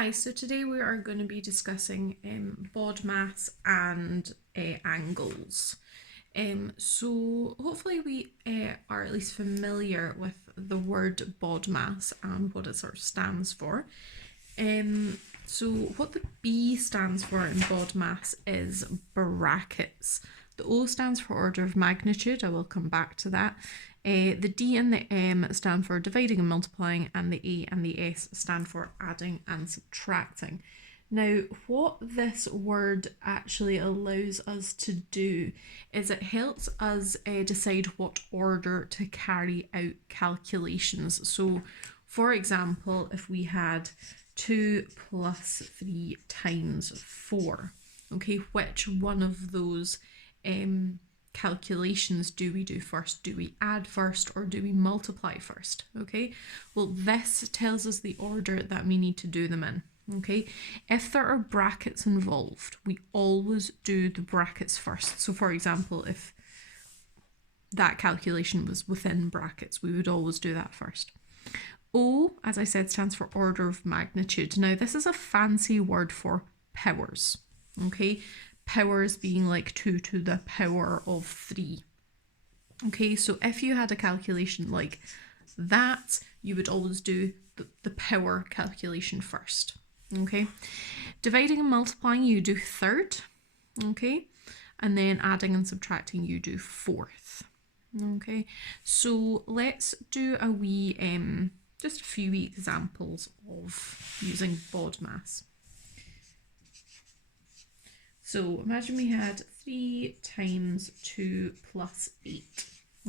Hi, so today we are going to be discussing BODMAS and angles. So hopefully we are at least familiar with the word BODMAS and what it sort of stands for. So what the B stands for in BODMAS is brackets. The O stands for order of magnitude. I will come back to that. The D and the M stand for dividing and multiplying, and the A and the S stand for adding and subtracting. Now, what this word actually allows us to do is it helps us decide what order to carry out calculations. So, for example, if we had 2 plus 3 times 4, okay, which one of those calculations do we do first? Do we add first or do we multiply first? Okay, well, this tells us the order that we need to do them in. Okay, if there are brackets involved, we always do the brackets first. So for example, if that calculation was within brackets, we would always do that first. O, as I said, stands for order of magnitude. Now, this is a fancy word for powers. Okay, powers being like 2 to the power of 3. Okay, so if you had a calculation like that, you would always do the power calculation first. Okay, dividing and multiplying, you do third. Okay, and then adding and subtracting, you do fourth. Okay, so let's do a wee, just a few examples of using BODMAS. So imagine we had 3 times 2 plus 8.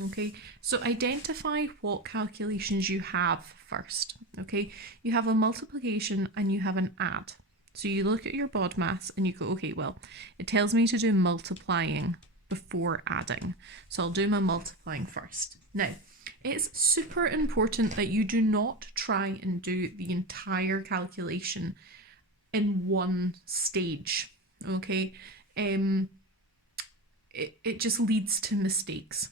Okay, so identify what calculations you have first. Okay, you have a multiplication and you have an add. So you look at your BODMAS and you go, okay, well, it tells me to do multiplying before adding. So I'll do my multiplying first. Now, it's super important that you do not try and do the entire calculation in one stage. Okay, it just leads to mistakes.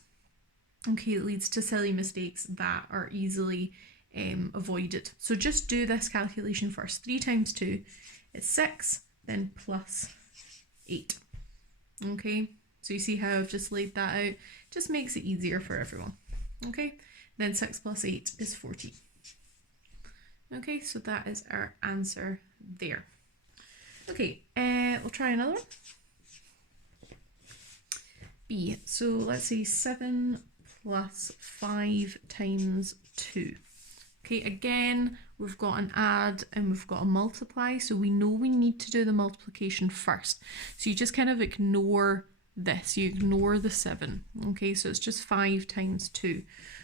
Okay, it leads to silly mistakes that are easily avoided. So just do this calculation first. 3 times 2 is 6, then plus 8. Okay, so you see how I've just laid that out? Just makes it easier for everyone. Okay, then 6 plus 8 is 14. Okay, so that is our answer there. Okay, we'll try another one. B, so let's say 7 plus 5 times 2. Okay, again, we've got an add and we've got a multiply, so we know we need to do the multiplication first. So you just kind of ignore this, you ignore the 7. Okay, so it's just 5 times 2.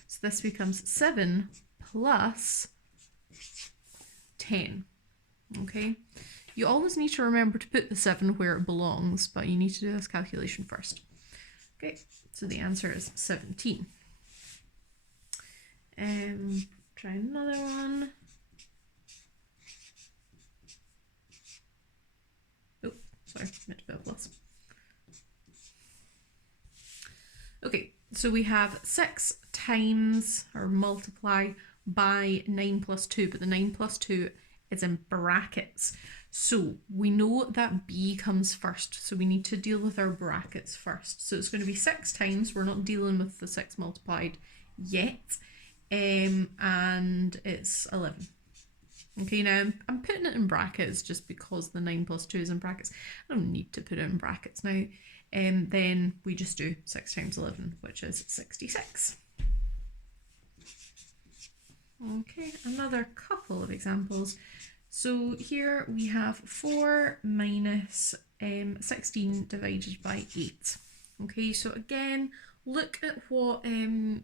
So this becomes 7 plus 10. Okay. You always need to remember to put the 7 where it belongs, but you need to do this calculation first. Okay, so the answer is 17. Try another one. Oh, sorry, meant to put a plus. Okay, so we have 6 times, or multiply by 9 plus 2, but the 9 plus 2 is in brackets. So we know that B comes first, so we need to deal with our brackets first. So it's going to be 6 times, we're not dealing with the 6 multiplied yet, and it's 11. Okay, now I'm putting it in brackets just because the 9 plus 2 is in brackets. I don't need to put it in brackets now. Then we just do 6 times 11, which is 66. Okay, another couple of examples. So here we have 4 minus 16 divided by 8. Okay, so again, look at what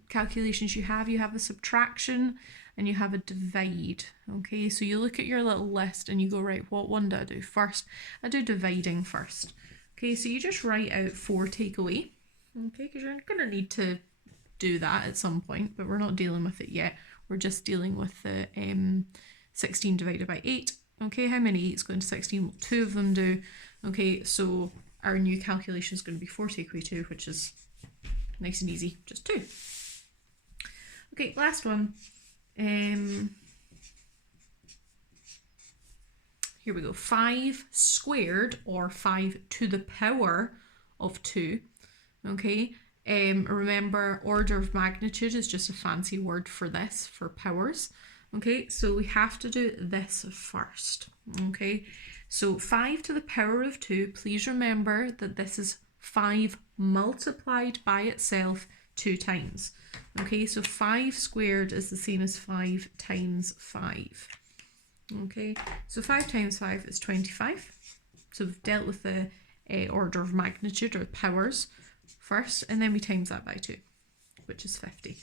calculations you have. You have a subtraction and you have a divide. Okay, so you look at your little list and you go, right, what one do I do first? I do dividing first. Okay, so you just write out 4 take away. Okay, because you're going to need to do that at some point, but we're not dealing with it yet. We're just dealing with the 16 divided by 8. Okay, how many 8's going to 16? Well, 2 of them do. Okay, so our new calculation is going to be 4 take away 2, which is nice and easy, just 2. Okay, last one. here we go, 5 squared, or 5 to the power of 2, okay? Remember, order of magnitude is just a fancy word for this, for powers. Okay, so we have to do this first. Okay, so 5 to the power of 2, please remember that this is 5 multiplied by itself 2 times. Okay, so 5 squared is the same as 5 times 5. Okay, so 5 times 5 is 25. So we've dealt with the order of magnitude, or powers, first, and then we times that by 2, which is 50.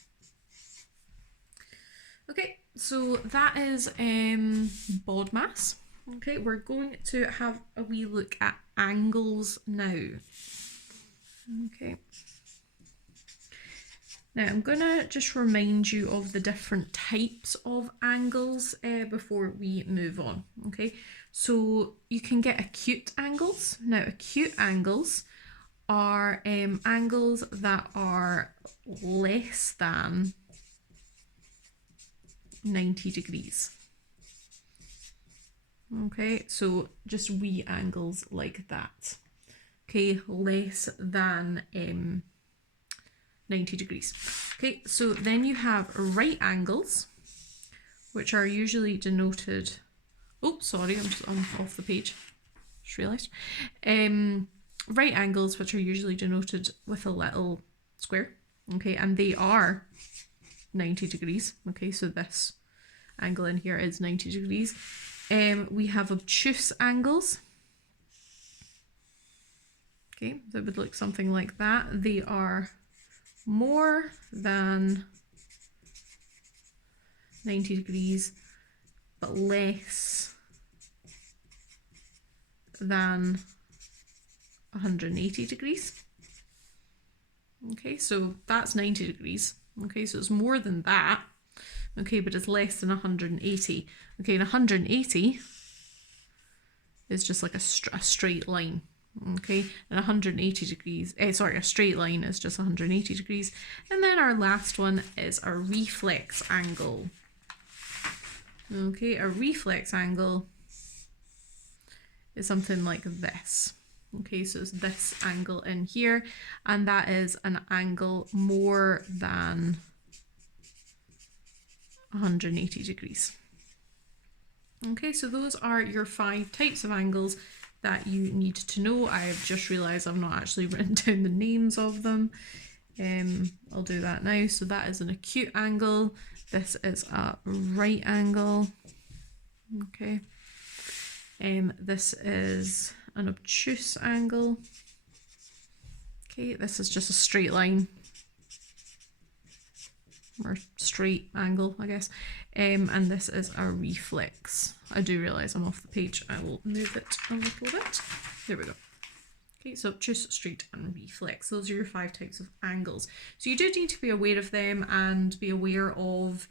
Okay, so that is BODMAS. Okay, we're going to have a wee look at angles now. Okay. Now I'm going to just remind you of the different types of angles before we move on. Okay, so you can get acute angles. Now acute angles are angles that are less than 90 degrees. Okay, so just wee angles like that. Okay, less than 90 degrees. Okay, so then you have right angles, which are usually denoted, oh sorry, I'm off the page, just realised. Right angles, which are usually denoted with a little square, okay, and they are 90 degrees. Okay, so this angle in here is 90 degrees. We have obtuse angles. Okay, that would look something like that. They are more than 90 degrees, but less than 180 degrees. Okay, so that's 90 degrees. Okay, so it's more than that. Okay, but it's less than 180. Okay, and 180 is just like a straight line. Okay, and 180 degrees, sorry, a straight line is just 180 degrees. And then our last one is a reflex angle. Okay, a reflex angle is something like this. Okay, so it's this angle in here, and that is an angle more than 180 degrees. Okay, so those are your 5 types of angles that you need to know. I've just realised I've not actually written down the names of them. I'll do that now. So that is an acute angle. This is a right angle. Okay. This is an obtuse angle. Okay, this is just a straight line, or straight angle, I guess. And this is a reflex. I do realise I'm off the page. I will move it a little bit. There we go. Okay, so obtuse, straight, and reflex. Those are your 5 types of angles. So you do need to be aware of them and be aware of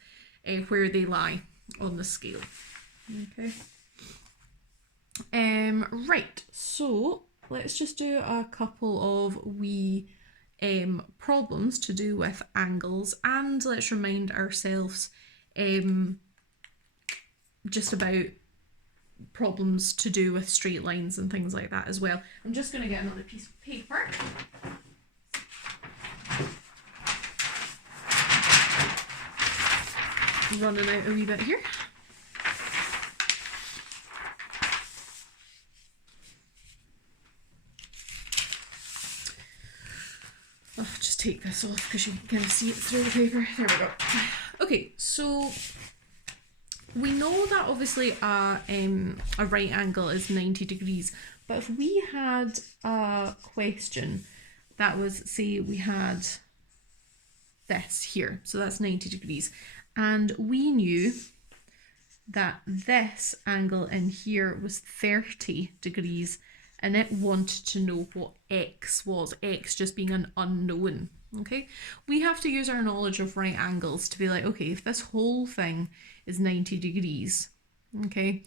where they lie on the scale. Okay. Right, so let's just do a couple of wee problems to do with angles, and let's remind ourselves just about problems to do with straight lines and things like that as well. I'm just going to get another piece of paper. Running out a wee bit here. I'll just take this off because you can kind of see it through the paper. There we go. Okay, so we know that obviously a right angle is 90 degrees, but if we had a question that was, say we had this here, so that's 90 degrees, and we knew that this angle in here was 30 degrees, and it wanted to know what x was, x just being an unknown. Okay, we have to use our knowledge of right angles to be like, okay, if this whole thing is 90 degrees, okay,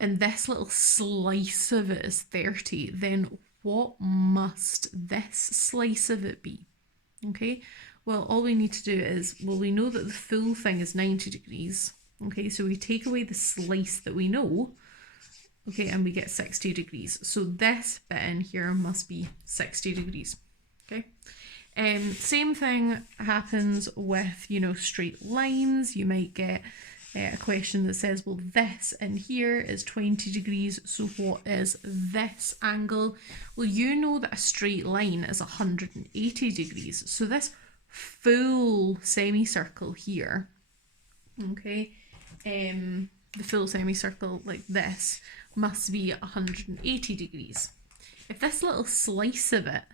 and this little slice of it is 30, then what must this slice of it be? Okay, well, all we need to do is, well, we know that the full thing is 90 degrees. Okay, so we take away the slice that we know, Okay, and we get 60 degrees. So this bit in here must be 60 degrees. Okay. Same thing happens with, you know, straight lines. You might get a question that says, well, this in here is 20 degrees, so what is this angle? Well, you know that a straight line is 180 degrees, so this full semicircle here, okay, the full semicircle like this must be 180 degrees. If this little slice of it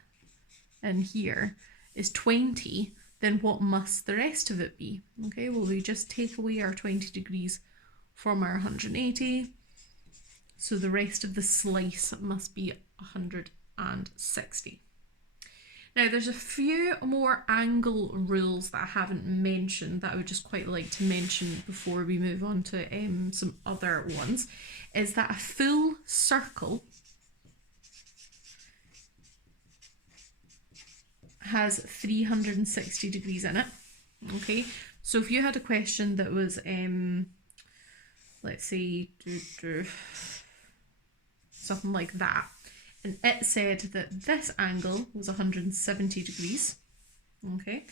in here is 20, then what must the rest of it be? Okay, well, we just take away our 20 degrees from our 180. So the rest of the slice must be 160. Now, there's a few more angle rules that I haven't mentioned that I would just quite like to mention before we move on to some other ones, is that a full circle has 360 degrees in it. Okay, so if you had a question that was, let's say, something like that, and it said that this angle was 170 degrees, okay,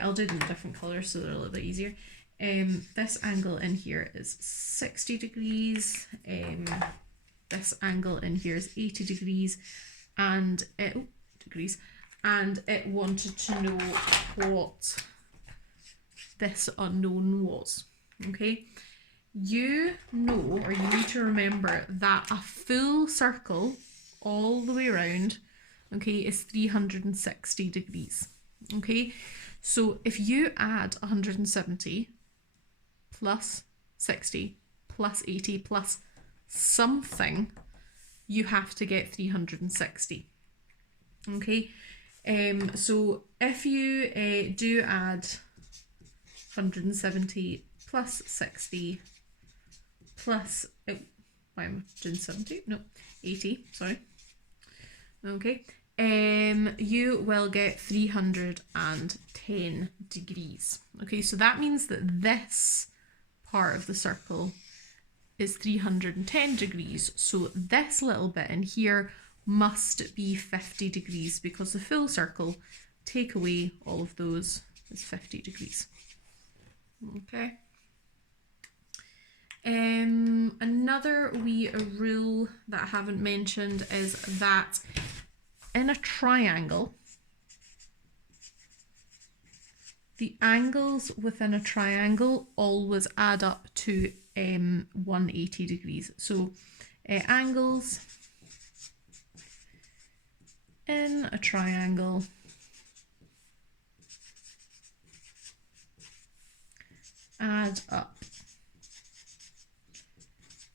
I'll do them in different colours so they're a little bit easier. This angle in here is 60 degrees, this angle in here is 80 degrees, and it wanted to know what this unknown was. Okay, you know, or you need to remember that a full circle all the way around, okay, is 360 degrees. Okay, so if you add 170 plus 60 plus 80 plus something, you have to get 360. Okay, so if you do add 170 plus 60 plus, why am I doing 70? No, 80, sorry. Okay, you will get 310 degrees. Okay, so that means that this part of the circle is 310 degrees. So this little bit in here must be 50 degrees because the full circle, take away all of those, is 50 degrees. Okay. Another wee rule that I haven't mentioned is that in a triangle, the angles within a triangle always add up to 180 degrees. So angles in a triangle add up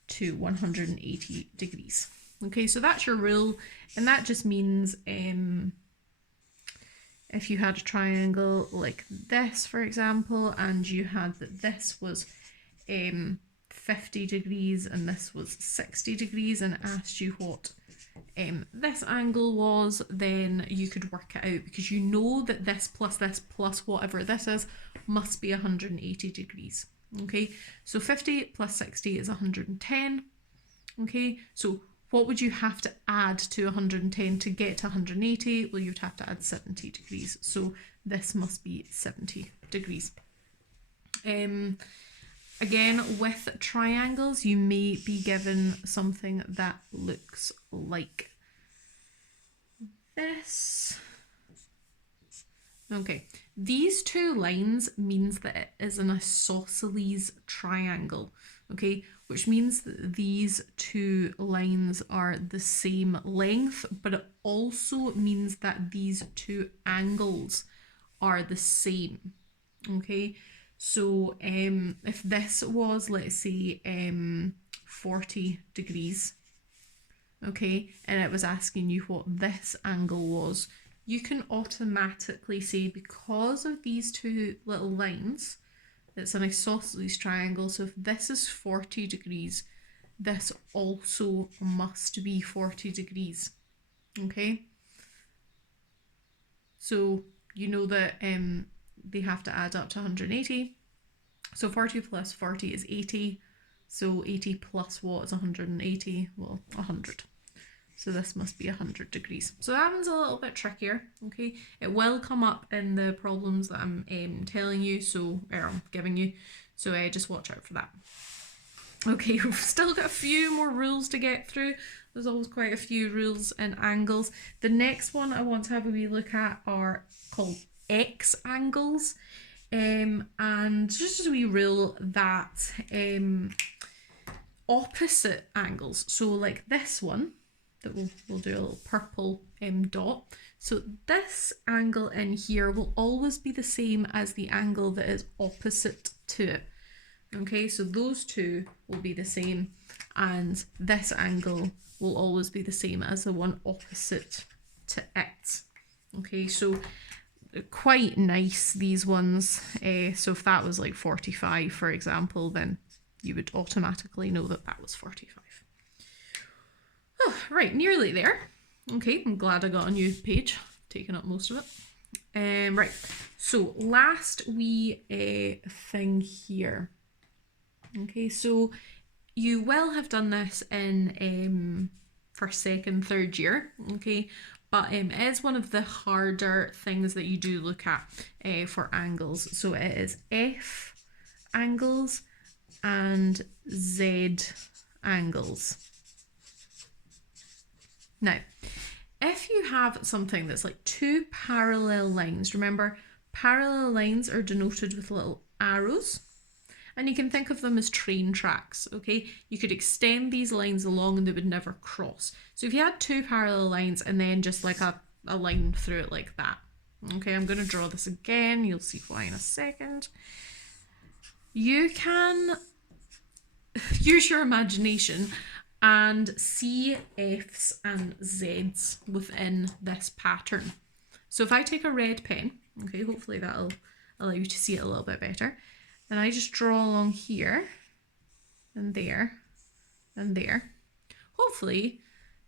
to 180 degrees. Okay, so that's your rule, and that just means if you had a triangle like this, for example, and you had that this was 50 degrees and this was 60 degrees and asked you what this angle was, then you could work it out because you know that this plus whatever this is must be 180 degrees. Okay, so 50 plus 60 is 110. Okay, so what would you have to add to 110 to get to 180? Well, you'd have to add 70 degrees. So this must be 70 degrees. Again, with triangles, you may be given something that looks like this. Okay, these two lines means that it is an isosceles triangle, okay, which means that these two lines are the same length, but it also means that these two angles are the same, okay. So if this was, let's say, 40 degrees, okay, and it was asking you what this angle was, you can automatically say, because of these two little lines, it's an isosceles triangle, so if this is 40 degrees, this also must be 40 degrees, okay? So you know that they have to add up to 180. So 40 plus 40 is 80, So 80 plus what is 180? Well, 100. So this must be 100 degrees. So that one's a little bit trickier, okay? It will come up in the problems that I'm telling you, so, or I'm giving you. So just watch out for that. Okay, we've still got a few more rules to get through. There's always quite a few rules and angles. The next one I want to have a wee look at are called X angles. And just a wee rule that opposite angles, so like this one, that we'll do a little purple dot. So this angle in here will always be the same as the angle that is opposite to it. Okay, so those two will be the same, and this angle will always be the same as the one opposite to it. Okay, so quite nice, these ones. So if that was like 45, for example, then you would automatically know that that was 45. Oh, right, nearly there. Okay, I'm glad I got a new page, taking up most of it. Right, so last wee thing here. Okay, so you will have done this in first, second, third year, okay, but it is one of the harder things that you do look at for angles. So it is F angles and Z angles. Now, if you have something that's like two parallel lines, remember parallel lines are denoted with little arrows, and you can think of them as train tracks, okay? You could extend these lines along and they would never cross. So if you had two parallel lines and then just like a line through it like that, okay, I'm going to draw this again. You'll see why in a second. You can use your imagination and see F's and Z's within this pattern. So if I take a red pen, okay, hopefully that'll allow you to see it a little bit better, and I just draw along here and there and there, hopefully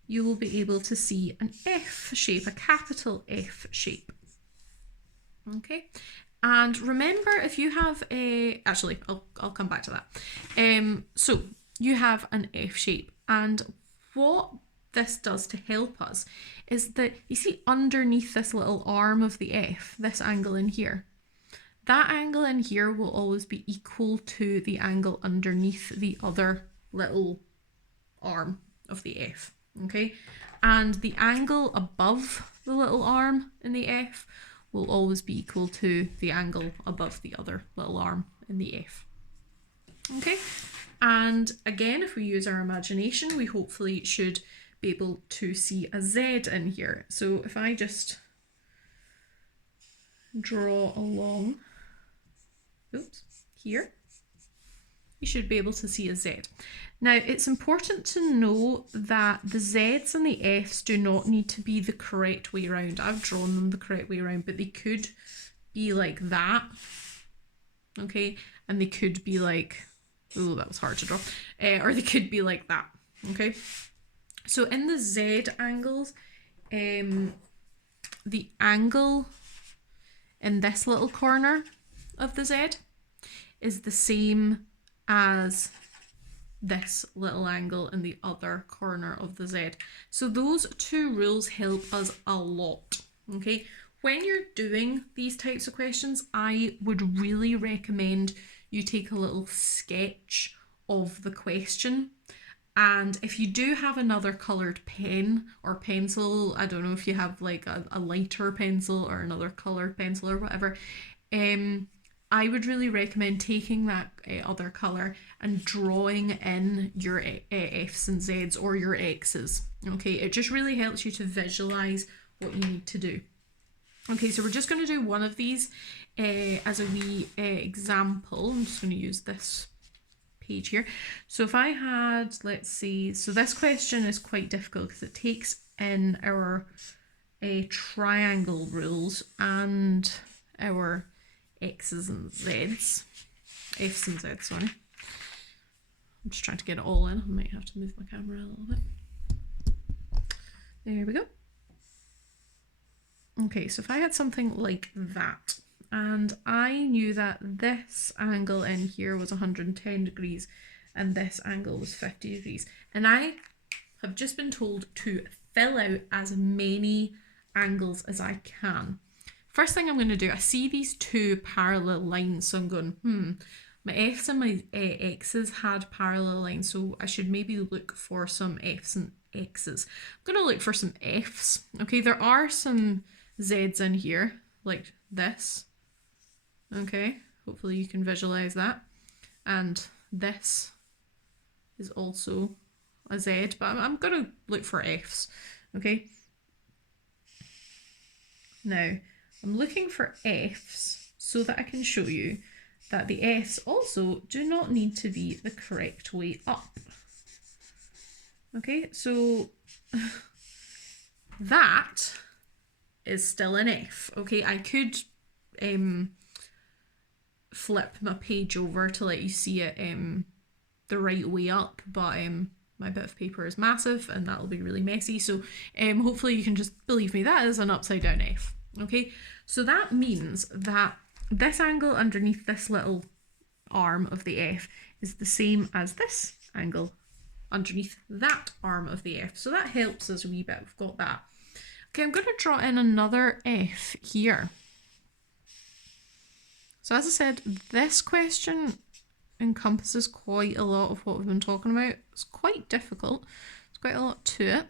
you will be able to see an F shape, a capital F shape. Okay, and remember, if you have a, actually I'll come back to that. So you have an F shape, and what this does to help us is that you see underneath this little arm of the F, this angle in here, that angle in here will always be equal to the angle underneath the other little arm of the F, okay? And the angle above the little arm in the F will always be equal to the angle above the other little arm in the F, okay? And again, if we use our imagination, we hopefully should be able to see a Z in here. So if I just draw along, oops, here, you should be able to see a Z. Now, it's important to know that the Z's and the F's do not need to be the correct way around. I've drawn them the correct way around, but they could be like that, okay? And they could be like, oh, that was hard to draw, or they could be like that, okay? So in the Z angles, the angle in this little corner of the Z is the same as this little angle in the other corner of the Z. So those two rules help us a lot, okay? When you're doing these types of questions, I would really recommend you take a little sketch of the question. And if you do have another coloured pen or pencil, I don't know if you have like a lighter pencil or another coloured pencil or whatever, I would really recommend taking that other colour and drawing in your F's and Z's or your X's, okay? It just really helps you to visualise what you need to do. Okay, so we're just going to do one of these as a wee example. I'm just going to use this page here. So if I had, let's see, so this question is quite difficult because it takes in our triangle rules and our X's and Z's, F's and Z's, sorry. I'm just trying to get it all in. I might have to move my camera a little bit. There we go. Okay, so if I had something like that, and I knew that this angle in here was 110 degrees, and this angle was 50 degrees. And I have just been told to fill out as many angles as I can. First thing I'm going to do, I see these two parallel lines, so I'm going, my F's and my X's had parallel lines, so I should maybe look for some F's and X's. I'm going to look for some F's. Okay, there are some Z's in here, like this. Okay, hopefully you can visualize that. And this is also a Z, but I'm going to look for F's. Okay. Now, I'm looking for F's so that I can show you that the F's also do not need to be the correct way up. Okay, so that is still an F. Okay, I could flip my page over to let you see it the right way up, but my bit of paper is massive and that'll be really messy, so hopefully you can just believe me, that is an upside down F. Okay, so that means that this angle underneath this little arm of the F is the same as this angle underneath that arm of the F, so that helps us a wee bit. We've got that. Okay, I'm going to draw in another F here. So as I said, this question encompasses quite a lot of what we've been talking about. It's quite difficult. There's quite a lot to it.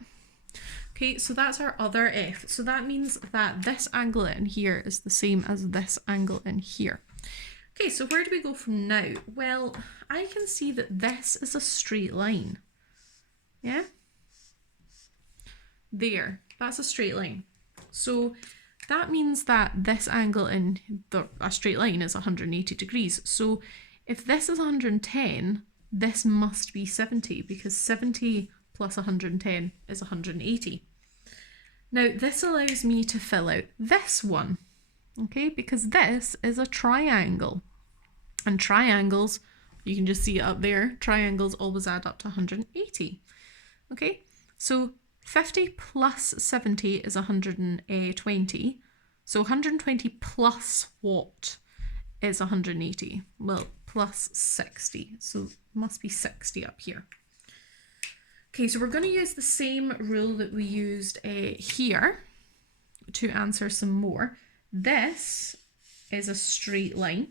Okay, so that's our other F. So that means that this angle in here is the same as this angle in here. Okay, so where do we go from now? Well, I can see that this is a straight line. Yeah? There, that's a straight line. So that means that this angle in a straight line is 180 degrees. So if this is 110, this must be 70, because 70 plus 110 is 180. Now this allows me to fill out this one, okay, because this is a triangle. And triangles, you can just see it up there, triangles always add up to 180. Okay, so 50 plus 70 is 120. So 120 plus what is 180? Well, plus 60. So it must be 60 up here. Okay, so we're going to use the same rule that we used here to answer some more. This is a straight line.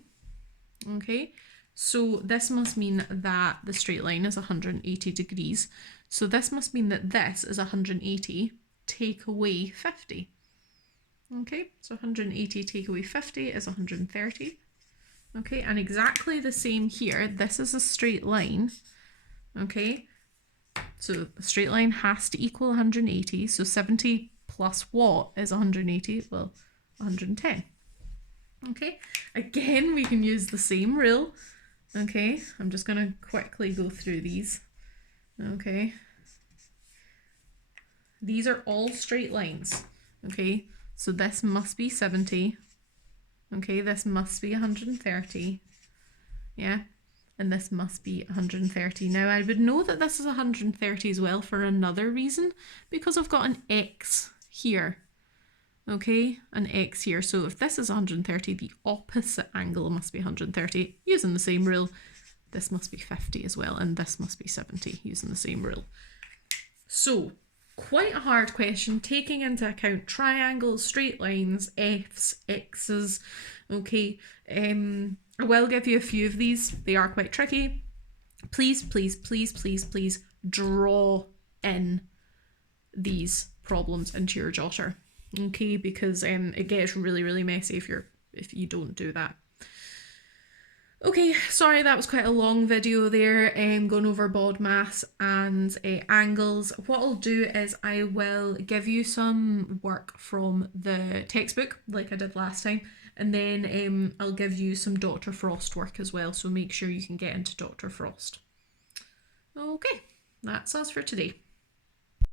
Okay, so this must mean that the straight line is 180 degrees. So this must mean that this is 180, take away 50. Okay, so 180 take away 50 is 130. Okay, and exactly the same here. This is a straight line. Okay, so a straight line has to equal 180. So 70 plus what is 180? Well, 110. Okay, again, we can use the same rule. Okay, I'm just going to quickly go through these. Okay, these are all straight lines. Okay, so this must be 70. Okay, this must be 130. Yeah, and this must be 130. Now I would know that this is 130 as well for another reason, because I've got an X here. Okay, an X here. So if this is 130, the opposite angle must be 130. Using the same rule, this must be 50 as well, and this must be 70 using the same rule. So quite a hard question, taking into account triangles, straight lines, F's, X's. Okay, I will give you a few of these. They are quite tricky. Please, please, please, please, please draw in these problems into your jotter. Okay, because it gets really, really messy if you don't do that. Okay, sorry, that was quite a long video there, going over BODMAS and angles. What I'll do is I will give you some work from the textbook, like I did last time, and then I'll give you some Dr. Frost work as well, so make sure you can get into Dr. Frost. Okay, that's us for today.